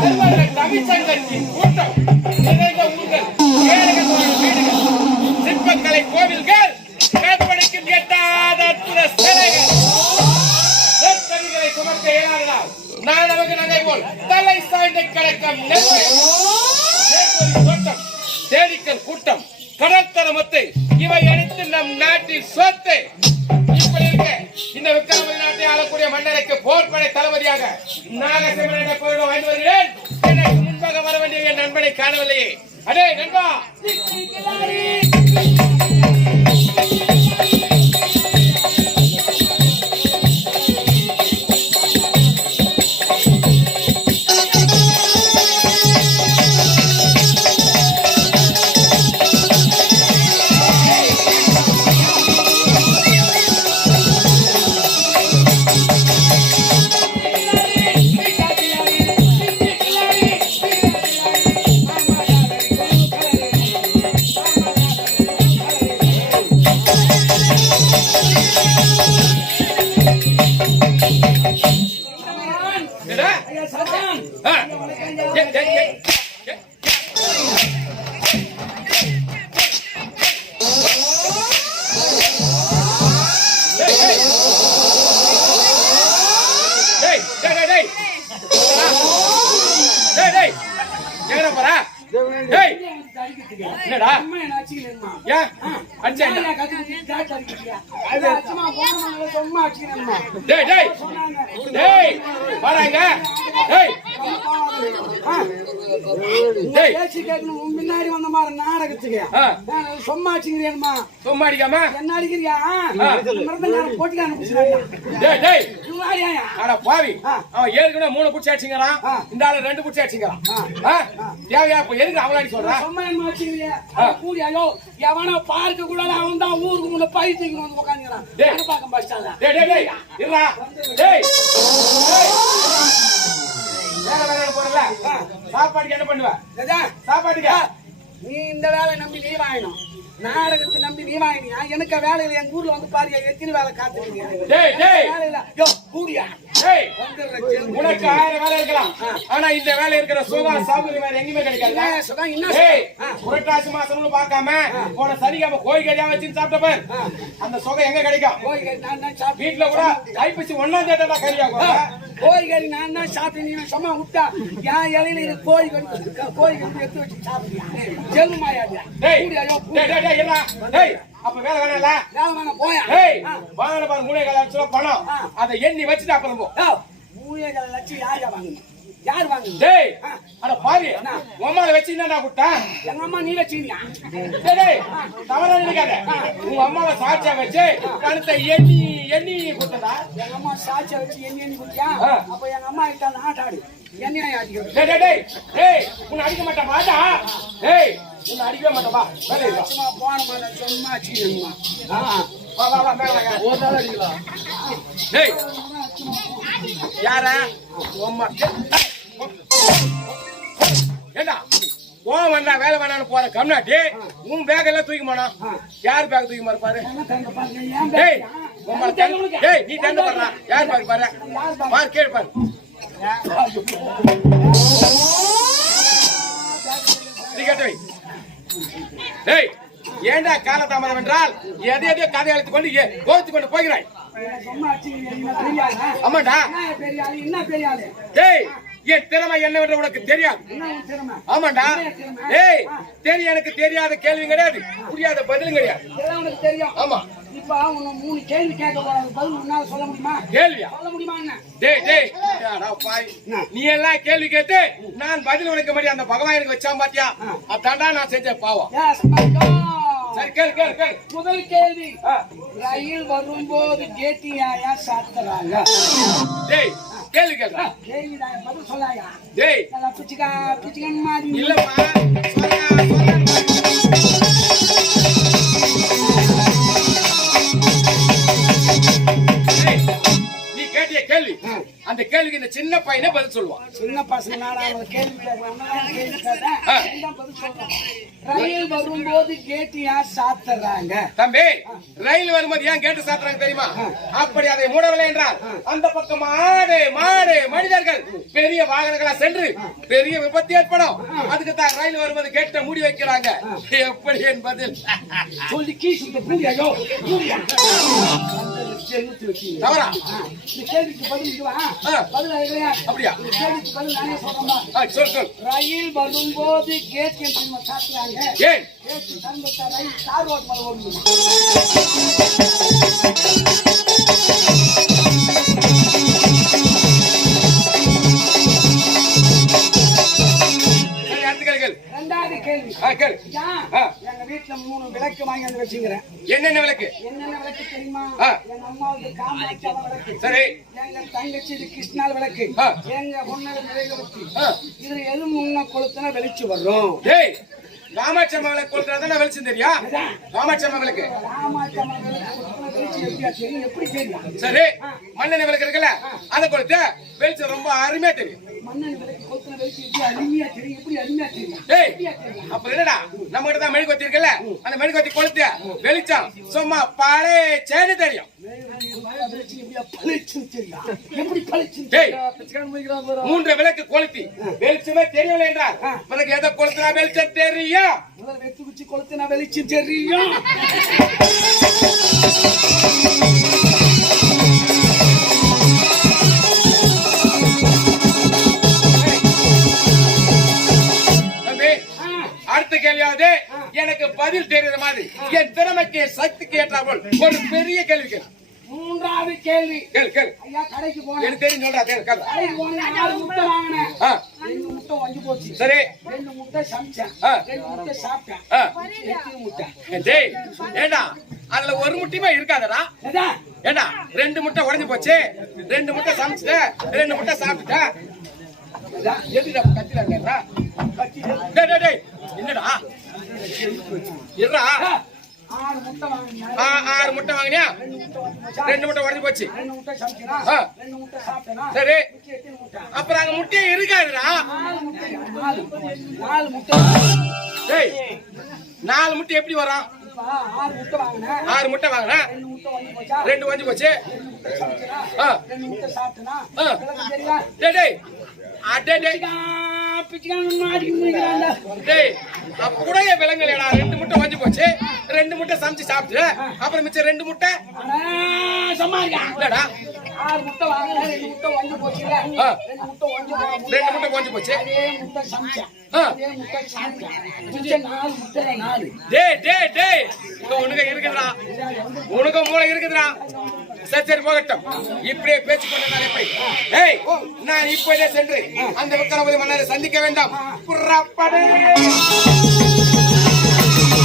தமிழ்ச்சங்கத்தின் கூட்டம் நிறைந்த வீடுகள் சிற்பக்கலை கோவில்கள் கற்பனைக்கு எட்டாத அற்புத சிலைகள் சுமக்க இயலாததால் நான் நகை போல் தலை சாய்ந்த கிடக்கம் தோட்டம் கூட்டம் கடற்கரை மொத்தை இவை அனைத்து நம் நாட்டின் இப்படி இருக்க இந்த விக்ரம நாட்டை ஆளக்கூடிய மன்னருக்கு போர்ப்படை தளபதியாக நாகசிம்மன் என்ற கோயிலும் வாங்கி வருகிறேன். நண்பனை காணவில்லையே. அடே நண்பா. டேய், டேய். டேய், டேய், டேய், டேய். டேய், டேய். எங்கடா போற? டேய், என்னடா? ஏன்? டேய், டேய். டேய், வாடாங்க. டேய், டேய். முன்னாடி வந்த மாதிரி நாடகத்துக்கு சும்மா வச்சுக்கிறேன்மா சும்மா அடிக்காம என்ன அடிக்கிறியா போட்டிக்கு அனுப்பிச்சுறாங்க டேய் டேய் முன்னாடியா அட பாவி ஆ. அவன் ஏற்கனவே மூணு ஆ. இந்த ஆளு ரெண்டு ஆ? தேவையா எதுக்கு அவளை அடி சொல்றான் சும்மா என்ன வச்சுக்கிறியா கூடியாயோ? எவனோ பார்க்க கூட அவன் தான் ஊருக்கு முன்ன பை தூக்கி வந்து உட்காந்துக்கிறான். அனுப்பாக்கம் பஸ் ஸ்டாண்ட்ல? டேய் டேய் டேய் இருடா. டேய். வேலை வேலை போறல சாப்பாட்டுக்கு என்ன பண்ணுவ? சாப்பாட்டுக்கு. நீ இந்த வேலை நம்பி நீ வாங்கணும் நாடகத்தை நம்பி நீ வாங்கினியா? எனக்கு வேலை இல்லை எங்க ஊர்ல வந்து பாருங்க எத்தனை வேலை காத்துக்கிறீங்க கூடியா. உனக்கு ஆயிரம் வேலை இருக்கலாம். ஆனா இந்த வேலை இருக்கிற சுகா சாகுபடி வேற எங்கேயுமே கிடைக்காது. புரட்டாசி மாசம்னு பார்க்காம போன சனிக்கிழமை கோழிக்கறியா வச்சு சாப்பிட்ட பாரு. அந்த சுகம் எங்க கிடைக்கும்? வீட்டுல கூட கைப்பசி ஒன்னாம் தேதி தான் கறியாகும் கோழிக்கறி நான் தான் சாப்பிட்டு நீ சும்மா விட்டா. என் இலையில இது கோழிக்கறி கோழிக்கறி எடுத்து வச்சு சாப்பிடுறியா? ஜெல்மாயாடியா டேய் அப்ப வேலை வேணாம்ல வேலை வேணாம் போயா? டேய் ஆ. வாங்கின பாரு மூணே கால லட்சம் பணம். அதை எண்ணி வச்சுட்டு அப்புறம் போ. யோ, மூலிகை லட்சம் யார் வாங்கணும் யார் வாங்கணும் டேய் ஆ. அட பாவி. உம்மால வச்சு என்ன குட்டா எங்க அம்மா நீ வச்சுக்கிறியா டேய் தவறா நினைக்காத. உங்க அம்மாவை சாட்சியா வச்சு கழுத்தை எண்ணி எண்ணி கொடுத்ததா எங்க அம்மா சாட்சியை வச்சு எண்ணி எண்ணி குடியா ஆ. அப்ப எங்க அம்மா கிட்ட ஆட்டாடு என்னையா ஆட்டிக்கிறது டேய் டேய் டேய் உன்னை அடிக்க மாட்டேன் வாடா டேய் உன்னை அடிக்கவே மாட்டேன் வா வேலை சும்மா போன மாதிரி சும்மா வச்சுக்கிறேம்மா வா வா வா மேல வா ஒரு நாள் அடிக்கலாம். டேய். யாரா? உம்மா ஏண்டா? கோவம் வேண்டா வேலை வேணான்னு போற கம்னாட்டி உன் பேக் எல்லாம் தூக்கி போனா? யார் பேக் தூக்கி மாறு பாரு? டேய். டேய் நீ தண்டு பாடுறா யார் பேக் பாரு? பாரு கேளு பாரு. டேய் ஏண்டா காலதாமதம் என்றால் எதை எதையோ கதை அழைத்துக் கொண்டு கோவித்துக் கொண்டு போகிறாய்? ஆமாண்டா. டேய் என் திறமை என்னவென்று உனக்கு தெரியாது? ஆமாண்டா? ஏய் தெரிய எனக்கு தெரியாத கேள்வி கிடையாது. புரியாத பதிலும் கிடையாது. தெரியும். ஆமா. இப்ப உன்னை மூணு கேள்வி கேட்க போறாங்க பதில் உன்னால சொல்ல முடியுமா? கேள்வியா? சொல்ல முடியுமா என்ன? டேய் டேய். அடா பாய். நீ எல்லாம் கேள்வி கேட்டு நான் பதில் உனக்கு மாதிரி அந்த பகவான் எனக்கு வச்சான் பாத்தியா? அதான்டா நான் செஞ்ச பாவம். சரி கேளு கேளு கேளு. முதல் கேள்வி. ரயில் வரும்போது கேட்டியாயா சாத்துறாங்க டேய் கேள்வி கேளுடா கேள்விதான் பதில் சொல்லாயா டேய் பிச்சுக்கா பிச்சுக்கன் மாதிரி. இல்லப்பா பையனே பதில் சொல்லுவான் சின்ன பசங்க ரயில் வரும்போது கேட்டு ஏன் சாத்துறாங்க? தம்பி ரயில் வரும்போது ஏன் கேட்டு சாத்துறாங்க தெரியுமா? அப்படி அதை மூடவில்லை என்றால் அந்த பக்கம் மாடு மாடு மனிதர்கள் பெரிய வாகனங்களா சென்று பெரிய விபத்து ஏற்படும். அதுக்கு தான் ரயில் வரும்போது கேட்டை மூடி வைக்கிறாங்க. எப்படி என்பதில்? சொல்லி கீசு பூரியாயோ பூரியா செலுத்தி வச்சீங்க தவறா கேள்விக்கு பதில். பதில் அப்படியா? சொல் சொல். ரயில் வரும்போது கேட் திரும்ப சாத்துறாங்க. ஏன் கேட்டு தந்துட்டா ரயில் தார் ரோட் மேல எங்க வீட்டுல மூணு விளக்கு வாங்கி வந்து வச்சுக்கிறேன். என்னென்ன விளக்கு? என்னென்ன விளக்கு தெரியுமா. எங்க அம்மாவுக்கு காமாட்சி விளக்கு. சரி. எங்க தங்கச்சி இது கிருஷ்ணால் விளக்கு. எங்க பொண்ணு விளக்கு. இது எது முன்ன கொளுத்துனா வெளிச்சு வரும். டேய் காமாட்சி அம்மா விளக்கு கொளுத்துறதா வெளிச்சம் தெரியா? காமாட்சி அம்மா விளக்கு. அம்மா விளக்கு எப்படி தெரியும்? சரி. மண்ணெண்ணெய் விளக்கு இருக்குல்ல? அதை கொளுத்து. வெளிச்சம் ரொம்ப அருமையா தெரியும். மண்ணெண்ணெய் விளக்கு கொளுத்துனா வெளிச்சு எப்படி அருமையா தெரியும்? எப்படி அருமையா தெரியும்? டேய் எப்படியா தெரியும். அப்ப என்னடா? நம்ம கிட்ட தான் மெழுகுவத்தி இருக்குல்ல? அந்த மெழுகுவத்தி கொளுத்து வெளிச்சம். சும்மா பழைய சேனு தெரியும். மூன்று விளக்கு கொளுத்தி. வெளிச்சமே தெரியவில்லை என்றால் உனக்கு எதை கொளுத்துனா வெளிச்சம் தெரியும்? முதல்ல வெத்து குச்சி கொளுத்துனா வெளிச்சு தெரியும். எனக்கு பதில் தெரியுற மாதிரி. என் திறமைக்கு சக்திக்கு ஏற்றாப்போல் ஒரு பெரிய கேள்வி கேளு. மூன்றாவது கேள்வி. கேளு கேளு. ஐயா கடைக்கு போனேன். எனக்கு தெரியும் சொல்றா கேளு கேளு. கடைக்கு போனேன். நாலு முட்டை வாங்கினேன். ஆ, ரெண்டு முட்டை வஞ்சு போச்சு. சரி. ரெண்டு முட்டை சமைச்சேன். ரெண்டு முட்டை சாப்பிட்டேன். முட்டை. டேய் ஏண்டா? அதுல ஒரு முட்டையுமே இருக்காதடா. ஏண்டா? ரெண்டு முட்டை உடைஞ்சு போச்சு. ரெண்டு முட்டை சமைச்சிட்ட. ரெண்டு முட்டை சாப்பிட்டுட்ட? எதுடா டேய். என்னடா? இருடா. ஆ, ஆறு முட்டை வாங்கினியா? ரெண்டு முட்டை வஞ்சு போச்சு. ஆ. சரி. அப்புறம் அங்க முட்டையே இருக்காதுடா. நாலு முட்டை டேய் நாலு முட்டை எப்படி வரும்? ஆறு முட்டை வாங்கினேன் ரெண்டு முட்டை வஞ்சு போச்சு. ரெண்டு ஆ. ஆ. அடே டேய் பிச்சுக்கான மாடி முடிக்கிறாங்க டேய் அப்படியே விலங்கலடா ரெண்டு முட்டை வஞ்சு போச்சு. ரெண்டு முட்டை சமைச்சு சாப்பிட்டு அப்புறம் மிச்சம் ரெண்டு முட்டை. இல்லடா ஆறு முட்டை வாங்கினேன் ரெண்டு முட்டை வஞ்சு போச்சுல. ஆ. ரெண்டு முட்டை வஞ்சு போச்சு ரெண்டு முட்டை வஞ்சு போச்சு. அதே முட்டை சமைச்சேன். ஆ. அதே முட்டை சாப்பிட்டேன். மிச்சம் நாலு முட்டை நாலு. டேய் டேய் டேய். உனக்கு இருக்குதுடா உனக்கு மூளை இருக்குதுடா. சரி சரி போகட்டும். இப்படியே பேச்சு கொண்டு எப்படி? ஏய் நான் இப்போதே சென்று அந்த விக்ரமபுரி மன்னரை சந்திக்க வேண்டாம். புறப்படு.